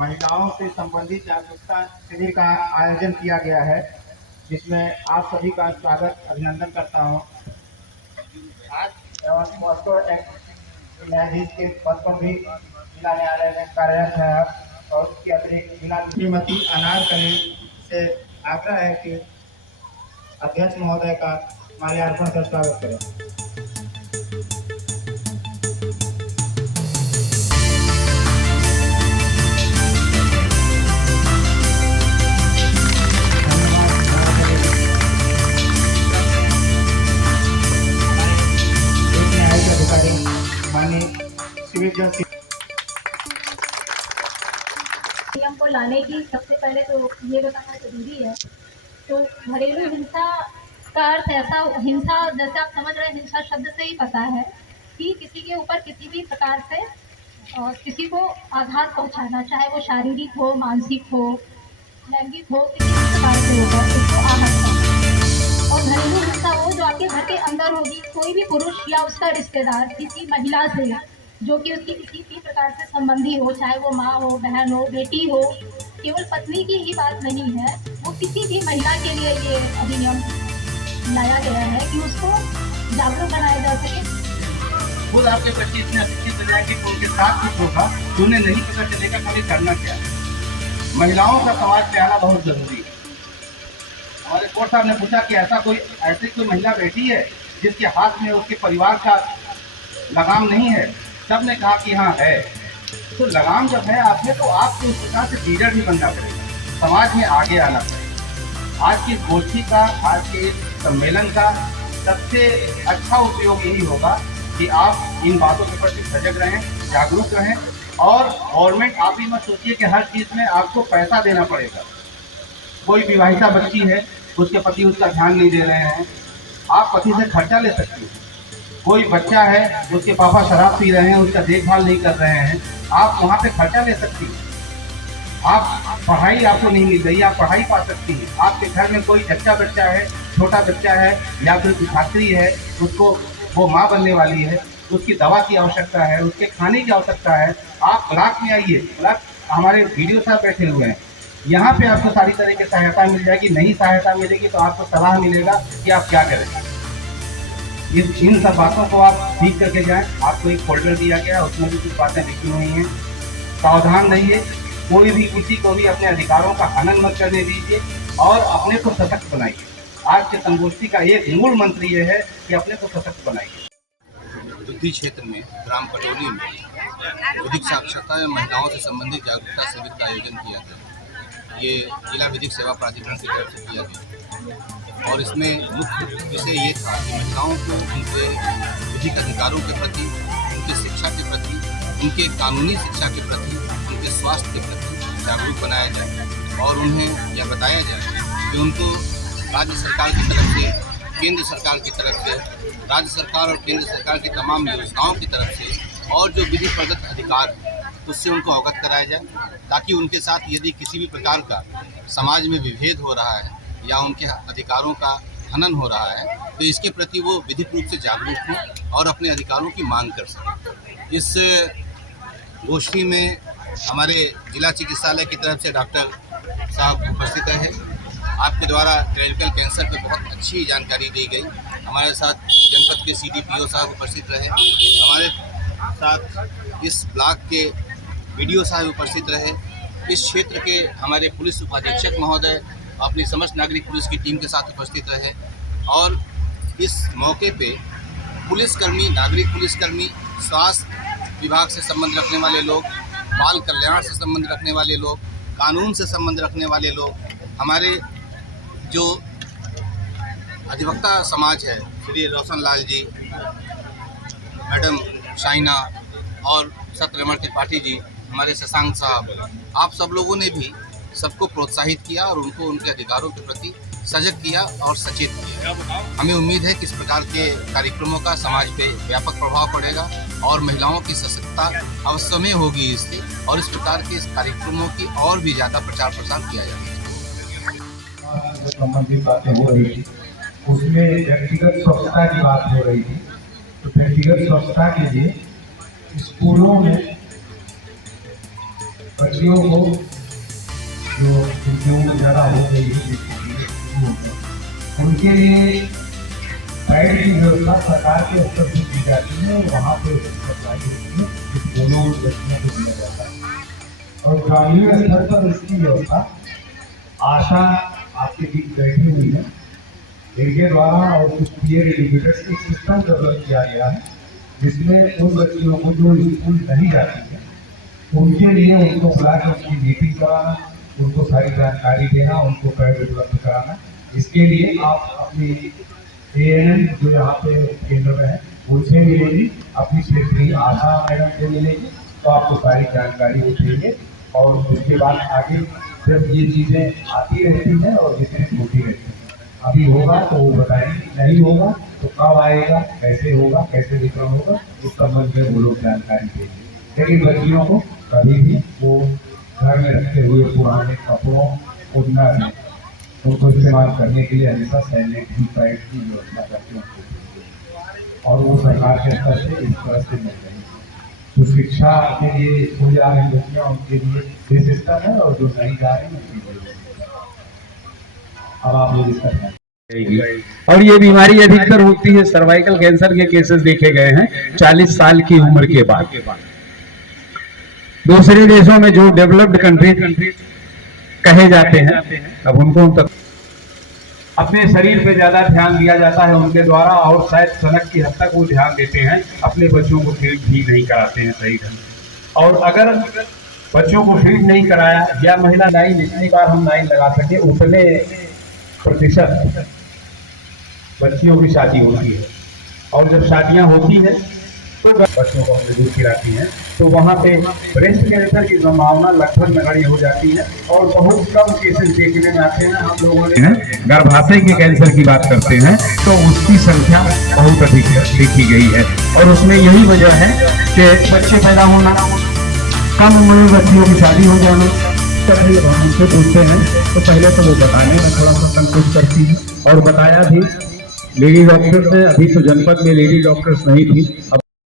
महिलाओं से संबंधित जागरूकता शिविर का आयोजन किया गया है, जिसमें आप सभी का स्वागत अभिनंदन करता हूं। आज एवं पॉस्को एक्ट न्यायाधीश के पद पर भी जिला न्यायालय में कार्यरत है आप, और उसके अतिरिक्त जिला श्रीमती अनारकली से आग्रह है कि अध्यक्ष महोदय का माल्यार्पण कर स्वागत करें। नियम को लाने की सबसे पहले तो ये बताना जरूरी है। तो घरेलू हिंसा का अर्थ ऐसा, हिंसा जैसे आप समझ रहे हैं, हिंसा शब्द से ही पता है कि किसी के ऊपर किसी भी प्रकार से किसी को आघात पहुंचाना, चाहे वो शारीरिक हो, मानसिक हो, लैंगिक हो, किसी भी प्रकार से होगा उसको आहत करना। और घरेलू हिंसा वो जो आपके घर के अंदर होगी, कोई भी पुरुष या उसका रिश्तेदार किसी महिला से जो कि उसकी किसी भी प्रकार से संबंधी हो, चाहे वो माँ हो, बहन हो, बेटी हो, केवल पत्नी की ही बात नहीं है, वो किसी भी महिला के लिए ये अधिनियम लाया गया है कि उसको जागरूक बनाया जा सके। खुद आपके बच्चे इतने अशिक्षित हो जाएंगे कि उनके साथ कुछ होगा तो उन्हें नहीं पता चलेगा कभी करना क्या है। महिलाओं का समाज में आना बहुत जरूरी है। हमारे कोर्ट साहब ने पूछा कि ऐसी कोई महिला बैठी है जिसके हाथ में उसके परिवार का लगाम नहीं है। सब ने कहा कि हाँ है। तो लगाम जब है आप में, तो आपको उस प्रकार से लीडर भी बनना पड़ेगा, समाज में आगे आना पड़ेगा। आज की गोष्ठी का, आज के सम्मेलन का सबसे अच्छा उपयोग यही होगा कि आप इन बातों के प्रति सजग रहें, जागरूक रहें। और गवर्नमेंट, आप ही मत सोचिए कि हर चीज़ में आपको पैसा देना पड़ेगा। कोई विवाहिता बच्ची है, उसके पति उसका ध्यान नहीं दे रहे हैं, आप पति से खर्चा ले सकती हैं। कोई बच्चा है, उसके पापा शराब पी रहे हैं, उसका देखभाल नहीं कर रहे हैं, आप वहाँ पे खर्चा ले सकती हैं। आप पढ़ाई आपको नहीं मिल रही, आप पढ़ाई पा सकती हैं। आपके घर में कोई अच्छा बच्चा है, छोटा बच्चा है, या फिर छात्री है, उसको वो माँ बनने वाली है, उसकी दवा की आवश्यकता है, उसके खाने की आवश्यकता है, आप ब्लॉक में आइए। ब्लॉक हमारे वीडियो साहब बैठे हुए हैं, यहाँ पे आपको सारी तरह की सहायता मिल जाएगी। नहीं सहायता मिलेगी तो आपको सलाह मिलेगा कि आप क्या करें। इन सब बातों को आप सीख करके जाएं। आपको एक फोल्डर दिया गया, उसमें भी कुछ बातें लिखी हुई हैं। सावधान रहिए, कोई भी किसी को भी अपने अधिकारों का हनन मत करने दीजिए और अपने को सशक्त बनाइए। आज के संगोष्ठी का एक मूल मंत्र ये है कि अपने को सशक्त बनाइए। बुद्धि क्षेत्र में ग्राम कटोली में विधिक साक्षरता एवं महिलाओं से संबंधित जागरूकता शिविर का आयोजन किया गया। ये जिला विधिक सेवा प्राधिकरण की तरफ से किया गया और इसमें मुख्य विषय ये था कि महिलाओं को उनके विधिक अधिकारों के प्रति, उनकी शिक्षा के प्रति, उनके कानूनी शिक्षा के प्रति, उनके स्वास्थ्य के प्रति जागरूक बनाया जाए और उन्हें यह बताया जाए कि उनको राज्य सरकार की तरफ से, केंद्र सरकार की तरफ से, राज्य सरकार और केंद्र सरकार की तमाम योजनाओं की तरफ से और जो विधि प्रदत्त अधिकार उससे उनको अवगत कराया जाए, ताकि उनके साथ यदि किसी भी प्रकार का समाज में विभेद हो रहा है या उनके अधिकारों का हनन हो रहा है तो इसके प्रति वो विधिक रूप से जागरूक हों और अपने अधिकारों की मांग कर सकें। इस गोष्ठी में हमारे जिला चिकित्सालय की तरफ से डॉक्टर साहब उपस्थित रहे। आपके द्वारा क्लरिकल कैंसर पे बहुत अच्छी जानकारी दी गई। हमारे साथ जनपद के CDPO साहब उपस्थित रहे। हमारे साथ इस ब्लॉक के BDO साहब उपस्थित रहे। इस क्षेत्र के हमारे पुलिस उपाधीक्षक महोदय अपनी समस्त नागरिक पुलिस की टीम के साथ उपस्थित रहे और इस मौके पे पुलिसकर्मी, नागरिक पुलिसकर्मी, स्वास्थ्य विभाग से संबंध रखने वाले लोग, बाल कल्याण से संबंध रखने वाले लोग, कानून से संबंध रखने वाले लोग, हमारे जो अधिवक्ता समाज है, श्री रोशन लाल जी, मैडम शाइना और सत्यरमण त्रिपाठी जी, हमारे शशांक साहब, आप सब लोगों ने भी सबको प्रोत्साहित किया और उनको उनके अधिकारों के प्रति सजग किया और सचेत किया। हमें उम्मीद है कि इस प्रकार के कार्यक्रमों का समाज पे व्यापक प्रभाव पड़ेगा और महिलाओं की सशक्तता अवश्य में होगी इससे, और इस प्रकार के इस कार्यक्रमों की और भी ज़्यादा प्रचार प्रसार किया जाएगा। संबंधित बातें हो रही थी, उसमें व्यक्तिगत स्वच्छता की बात हो रही थी। तो व्यक्तिगत स्वच्छता के लिए स्कूलों में बच्चियों को जो उनकी उम्र ज़्यादा हो गई है, उनके लिए पैड की व्यवस्था सरकार के स्तर से की जाती है और वहाँ पे सप्लाई होती है, दोनों बच्चियों को दिया जाता है। और ग्रामीण स्तर पर इसकी व्यवस्था आशा आपके बीच बैठी हुई है, इनके द्वारा और कुछ पीयर एजुकेटर्स एक सिस्टम डेवलप किया गया है, जिसमें उन बच्चियों को जो स्कूल नहीं जाती है उनके लिए उनको बुला कर उनकी मीटिंग कराना, उनको सारी जानकारी देना, उनको पैड उपलब्ध कराना। इसके लिए आप अपनी ANM जो यहाँ पे केंद्र में है उनसे मिलेगी, अपनी सेक्रेटरी आशा मैडम से मिलेगी, तो आपको सारी जानकारी वो देंगे। और उसके बाद आगे जब ये चीज़ें आती रहती हैं और वितरित होती रहती हैं, अभी होगा तो वो बताएंगे, नहीं होगा तो कब आएगा, कैसे होगा, कैसे वितरण होगा, इस संबंध में वो लोग जानकारी देंगे। लेकिन बच्चियों को कभी भी वो घर में रखे हुए पुराने कपड़ों को न दें, उनको इस्तेमाल करने के लिए हमेशा सैनिटरी पैड की व्यवस्था करके उनको, और वो सरकार के स्तर से इस तरह से मिल रही है। तो शिक्षा के लिए स्कूल जा रही बच्चियाँ उनके लिए ये सिस्टम है, और जो नहीं जा रही उनके लिए अब आप लोग इसका ध्यान। और ये बीमारी अधिकतर होती है, सर्वाइकल कैंसर के केसेस देखे गए हैं 40 साल की उम्र के बाद। दूसरे देशों में जो डेवलप्ड कंट्री कहे जाते हैं, अब उनको तक अपने शरीर पे ज्यादा ध्यान दिया जाता है उनके द्वारा, और शायद सनक की हद तक वो ध्यान देते हैं, अपने बच्चों को फीड भी नहीं कराते हैं सही ढंग से। और अगर बच्चों को फीड नहीं कराया या महिला लाइन जितनी बार हम लाइन लगा सके उतने प्रतिशत बच्चियों की शादी होती है। और जब शादियां होती हैं तो बच्चों को हम दूध खिलाती हैं, तो वहाँ पे ब्रेस्ट कैंसर की संभावना लगभग नगण्य हो जाती है, और बहुत कम केसेस देखने में आते हैं। हम लोगों ने गर्भाशय के कैंसर की बात करते हैं तो उसकी संख्या बहुत अधिक देखी गई है, और उसमें यही वजह है कि बच्चे पैदा होना, कम उम्र में बच्चियों की शादी हो जाना। तभी हम उनसे पूछते हैं तो पहले तो वो बताने में थोड़ा सा संकोच करती है, और बताया भी लेडी डॉक्टर्स ने, अभी तो जनपद में लेडी डॉक्टर्स नहीं थी, अब